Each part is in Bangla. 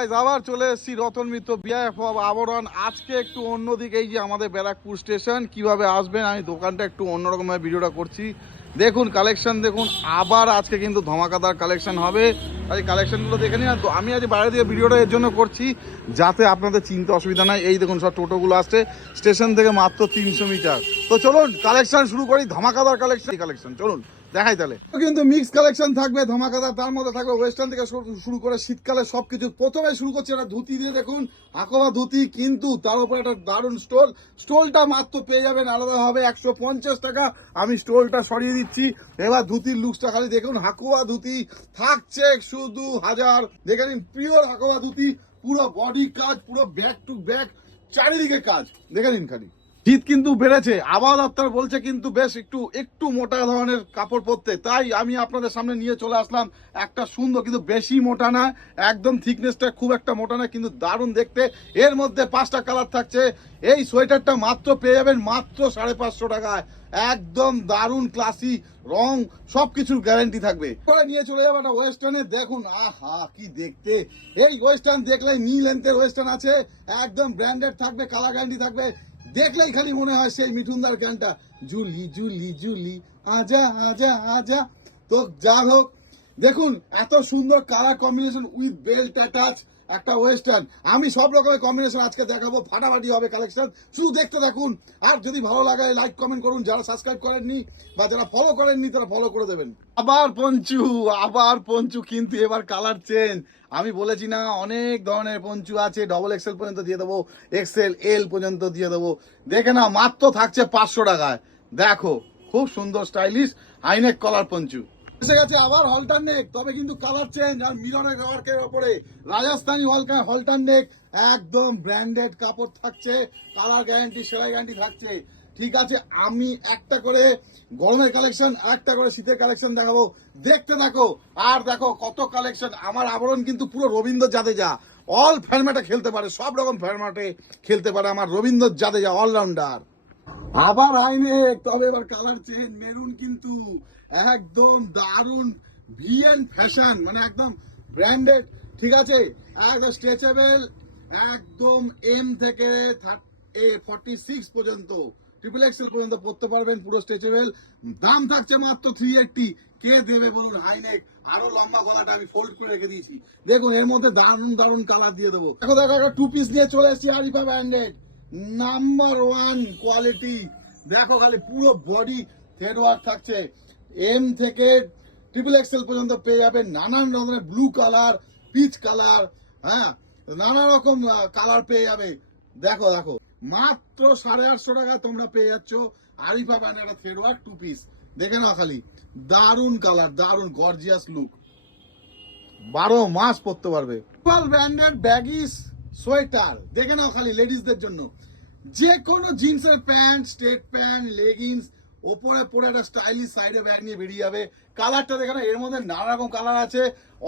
গাইস, আবার চলে এসেছি রতন মিত্র বিআইএফ আবরণ। আজকে একটু অন্যদিকে, এই যে আমাদের ব্যারাকপুর স্টেশন, কিভাবে আসবেন আমি দোকানটা একটু অন্যরকমভাবে ভিডিওটা করছি। দেখুন কালেকশন দেখুন, আবার আজকে কিন্তু ধমাকাদার কালেকশন হবে। আর এই কালেকশনগুলো দেখে নিন। আমি আজ বাইরে দিয়ে ভিডিওটা এর জন্য করছি যাতে আপনাদের চিন্তা অসুবিধা নাই। এই দেখুন সব টোটোগুলো আসছে স্টেশন থেকে মাত্র 300 মিটার। তো চলুন কালেকশন শুরু করি, ধমাকাদার কালেকশন চলুন দেখাই। তাহলে কিন্তু মিক্স কালেকশন থাকবে ধমাকাদার, তার মধ্যে থাকবে ওয়েস্টার্ন থেকে শুরু করে শীতকালে সবকিছু। প্রথমে শুরু করছে একটা ধুতি দিয়ে, দেখুন হাকোবা ধুতি, কিন্তু তার উপরে একটা দারুণ স্টোলটা মাত্র পেয়ে যাবেন আলাদা হবে 150 টাকা। আমি স্টোলটা সরিয়ে দিচ্ছি। এবার ধুতির লুকসটা খালি দেখুন, হাকোবা ধুতি থাকছে শুধু 1000। দেখে নিন পিওর হাকোবা ধুতি, পুরো বডি কাজ, পুরো ব্যাক টু ব্যাক চারিদিকে কাজ। দেখে নিন খালি। শীত কিন্তু বেড়েছে, আবহাওয়া দপ্তর বলছে কিন্তু বেশ একটু মোটা ধরনের কাপড় পরতে, তাই আমি আপনাদের সামনে নিয়ে চলে আসলাম একটা সুন্দর, কিন্তু বেশি মোটা না, একদম থিকনেসটা খুব একটা মোটা না, কিন্তু দারুণ দেখতে। এর মধ্যে 5টা কালার থাকছে। এই সোয়েটারটা মাত্র পেয়ে যাবেন মাত্র 550 টাকায়। একদম দারুণ ক্লাসি, রং সবকিছুর গ্যারান্টি থাকবে। পরে নিয়ে চলে যাবো একটা ওয়েস্টার্নে। দেখুন আহা কি দেখতে! এই ওয়েস্টার্ন দেখলে নি লেন্থের ওয়েস্টার্ন আছে, একদম ব্র্যান্ডেড থাকবে, কালার গ্যারান্টি থাকবে। দেখলেই খালি মনে হয় সেই মিঠুনদার গানটা, জুলি জুলি জুলি আজা আজা আজা। তো যা হোক, দেখুন এত সুন্দর colour combination with belt attach একটা ওয়েস্টার্ন। আমি সব রকমের কম্বিনেশন আজকে দেখাবো, ফাটাফাটি হবে কালেকশন, শুধু দেখতে থাকুন। আর যদি ভালো লাগে লাইক কমেন্ট করুন, যারা সাবস্ক্রাইব করেননি বা যারা ফলো করেননি তারা ফলো করে দেবেন। আবার পঞ্চু কিন্তু এবার কালার চেঞ্জ। আমি বলেছি না অনেক ধরনের পঞ্চু আছে, ডবল এক্সেল পর্যন্ত দিয়ে দেবো, এক্সেল এল পর্যন্ত দিয়ে দেবো। দেখে না মাত্র থাকছে 500 টাকায়। দেখো খুব সুন্দর স্টাইলিশ হাইনেক কলার পঞ্চু এসে গেছে। আবার হলটার নেক, তবে কিন্তু কালার চেঞ্জ আর মিরনের ওয়ার্কের উপরে রাজস্থানি হলটার নেক, একদম ব্র্যান্ডেড কাপড় থাকছে, কালার গ্যারান্টি, সেলাই গ্যারান্টি থাকছে। ঠিক আছে, আমি একটা করে গরমের কালেকশন, একটা করে শীতের কালেকশন দেখাবো, দেখতে থাকো। আর দেখো কত কালেকশন। আমার আবরণ কিন্তু পুরো রবীন্দ্র জাদেজা, অল ফরম্যাটে খেলতে পারে, সব রকম ফরম্যাটে খেলতে পারে আমার রবীন্দ্র জাদেজা অলরাউন্ডার। আবার হাইনেক, তবে এবার কালার চেঞ্জ, মেরুন কিন্তু একদম দারুণ ভিএন ফ্যাশন, মানে একদম ব্র্যান্ডেড। ঠিক আছে, একদম স্ট্রেচেবল, একদম এম থেকে 46 পর্যন্ত, ট্রিপল এক্সেল পর্যন্ত পড়তে পারবেন, পুরো স্ট্রেচেবল। দাম থাকছে মাত্র 380। কে দেবে বলুন? হাইনেক। আরো লম্বা গলাটা আমি ফোল্ড করে রেখে দিয়েছি। দেখুন এর মধ্যে দারুণ দারুণ কালার দিয়ে দেবো। দেখো একটা 2 পিস নিয়ে চলে এসেছি, আরিফা ব্র্যান্ডেড, নাম্বার 1 কোয়ালিটি। দেখো খালি পুরো বডি থ্রেড ওয়ার্ক থাকছে, এম থেকে ট্রিপল এক্সেল পর্যন্ত পেয়ে যাবেন। নানান রকমের ব্লু কালার, পিচ কালার, হ্যাঁ নানা রকম কালার পেয়ে যাবে। দেখো মাত্র 850 টাকা তোমরা পেয়ে যাচ্ছ আরিফা ব্র্যান্ডের থ্রেড ওয়ার্ক 2 পিস। দেখে নাও খালি, দারুণ কালার, দারুণ গর্জিয়াস লুক, 12 মাস পরতে পারবে। ব্র্যান্ডেড ব্যাগিস সোয়েটার, দেখে নাও খালি, লেডিসদের জন্য। যে কোনো জিন্সের প্যান্ট, স্ট্রেট প্যান্ট, লেগিংস, ওপরে পরে একটা স্টাইলিশ সাইডে ব্যাগ নিয়ে বেরিয়ে যাবে। কালারটা দেখে না, এর মধ্যে নানা রকম কালার আছে।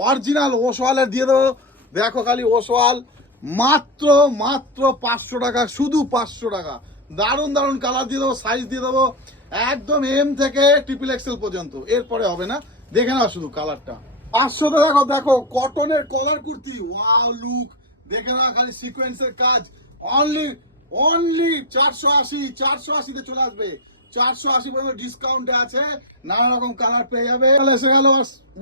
অরিজিনাল ওসওয়ালের দিয়ে দেবো। দেখো খালি ওসওয়াল, মাত্র 500 টাকা, শুধু 500 টাকা। দারুণ দারুণ কালার দিয়ে দেবো, সাইজ দিয়ে দেবো, একদম এম থেকে ট্রিপল এক্সেল পর্যন্ত। এরপরে হবে না, দেখে নাও শুধু কালারটা। 500 টাকা। দেখো কটনের কলার কুর্তি, ওয়াও লুক, দেখে না খালি সিকোয়েন্সের কাজ। অনলি 480 তে চলে আসবে। 480 পর্যন্ত ডিসকাউন্টে আছে, নানা রকম কালার পেয়ে যাবে। এসে গেল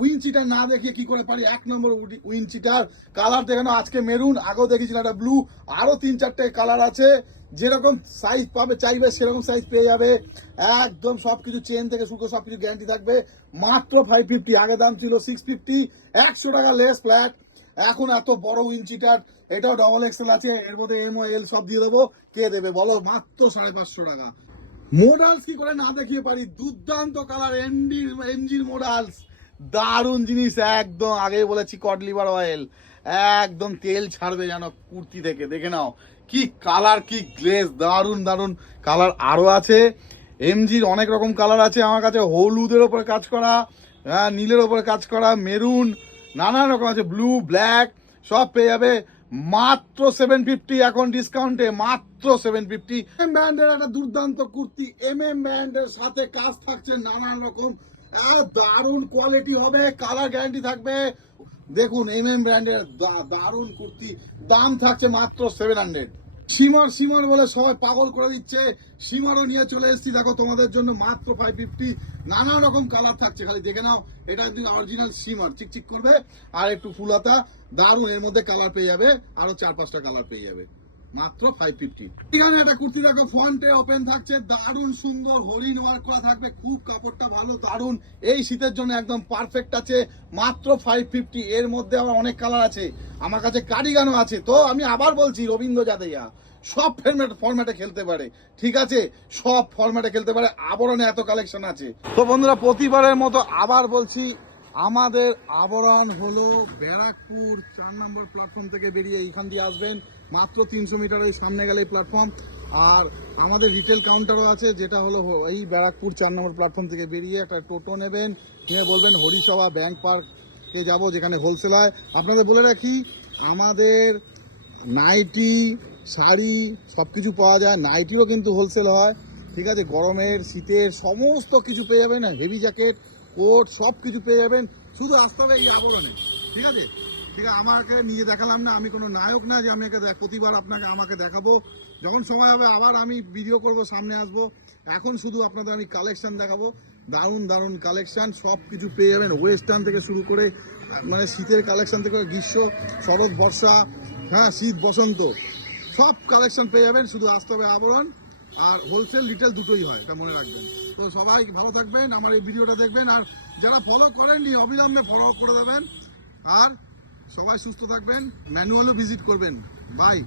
উইনচিটার, না দেখিয়ে কি করে পারি, 1 নম্বর উইনচিটার। কালার দেখে নাও, আজকে মেরুন, আগেও দেখেছিলাম একটা ব্লু, আরো 3-4টে কালার আছে। যেরকম সাইজ পাবে চাইবে সেরকম সাইজ পেয়ে যাবে। একদম সবকিছু চেন থেকে শুরু করে সবকিছু গ্যারান্টি থাকবে। মাত্র 550, আগে দাম ছিল 650, 100 টাকা লেস ফ্ল্যাট। এখন এত বড় উইনচিটার, এটাও ডবল এক্সেল আছে, এর মধ্যে এম ও এল সব দিয়ে দেবো। কে দেবে বলো? মাত্র 550 টাকা। মোডালস কি করে না দেখিয়ে পারি, দুর্দান্ত কালার, এমজির মোডালস, দারুণ জিনিস। একদম আগেই বলেছি, কড লিভার অয়েল, একদম তেল ছাড়বে যেন কুর্তি থেকে। দেখে নাও কি কালার, কি গ্লেজ, দারুণ দারুণ কালার আরো আছে। এমজির অনেক রকম কালার আছে আমার কাছে, হলুদের ওপরে কাজ করা, নীলের ওপরে কাজ করা, মেরুন, নানান রকম আছে, ব্লু, ব্ল্যাক, সব পেয়ে যাবে মাত্র 750। এখন ডিসকাউন্টে মাত্র 750। ব্র্যান্ডের একটা দুর্দান্ত কুর্তি, ব্র্যান্ডের সাথে কাজ থাকছে নানান রকম, দারুণ কোয়ালিটি হবে, কালার গ্যারান্টি থাকবে। দেখুন ব্র্যান্ডের দারুণ কুর্তি, দাম থাকছে মাত্র 700। সিমার বলে সবাই পাগল করে দিচ্ছে, সিমারও নিয়ে চলে এসেছি দেখো তোমাদের জন্য মাত্র 550। নানা রকম কালার থাকছে, খালি দেখে নাও। এটা একদম অরিজিনাল সিমার, চিকচিক করবে আর একটু ফুলাতা, দারুণ। এর মধ্যে কালার পেয়ে যাবে, আরো 4-5টা কালার পেয়ে যাবে মাত্র 550। এখানে একটা কুর্তি দেখো ফ্রন্টে ওপেন থাকছে, দারুণ সুন্দর হরিণ ওয়ার্ক করা থাকবে, খুব কাপড়টা ভালো, দারুণ। এই শীতের জন্য একদম পারফেক্ট আছে, মাত্র 550। এর মধ্যে আবার অনেক কালার আছে, আমার কাছে কার্ডিগানও আছে। তো আমি আবার বলছি, রবীন্দ্র জাদেজা সব ফরম্যাটে খেলতে পারে, ঠিক আছে, সব ফরম্যাটে খেলতে পারে। আবরণে এত কালেকশন আছে। তো বন্ধুরা, প্রতিবারের মতো আবার বলছি, আমাদের আবরণ হলো ব্যারাকপুর 4 নম্বর প্ল্যাটফর্ম থেকে বেরিয়ে এইখান দিয়ে আসবেন, মাত্র 300 মিটার ওই সামনে গেলে প্ল্যাটফর্ম। আর আমাদের রিটেল কাউন্টারও আছে, যেটা হলো এই ব্যারাকপুর 4 নম্বর প্ল্যাটফর্ম থেকে বেরিয়ে একটা টোটো নেবেন, নিয়ে বলবেন হরিসভা ব্যাংক পার্কে যাব, যেখানে হোলসেল হয়। আপনাদের বলে রাখি, আমাদের নাইটি, শাড়ি সব কিছু পাওয়া যায়, নাইটিও কিন্তু হোলসেল হয়, ঠিক আছে। গরমের শীতের সমস্ত কিছু পেয়ে যাবেন, হেভি জ্যাকেট, কোট সব কিছু পেয়ে যাবেন। শুধু আসতে হবে এই আবরণে, ঠিক আছে। ঠিক আছে, আমাকে নিয়ে দেখালাম না, আমি কোনো নায়ক না যে আমি প্রতিবার আমাকে দেখাবো। যখন সময় হবে আবার আমি ভিডিও করব, সামনে আসবো। এখন শুধু আপনাদের আমি কালেকশন দেখাবো, দারুণ দারুণ কালেকশন সব কিছু পেয়ে যাবেন। ওয়েস্টার্ন থেকে শুরু করে মানে শীতের কালেকশন থেকে গ্রীষ্ম, শরৎ, বর্ষা, হ্যাঁ শীত, বসন্ত, সব কালেকশন পেয়ে যাবেন। শুধু আসতে হবে আবরণ। আর হোলসেল রিটেল দুটোই হয়, এটা মনে রাখবেন। তো সবাই ভালো থাকবেন, আমার এই ভিডিওটা দেখবেন, আর যারা ফলো করেননি অবিলম্বে ফলো করে দেবেন। আর সবাই সুস্থ থাকবেন, ম্যানুয়ালও ভিজিট করবেন। বাই।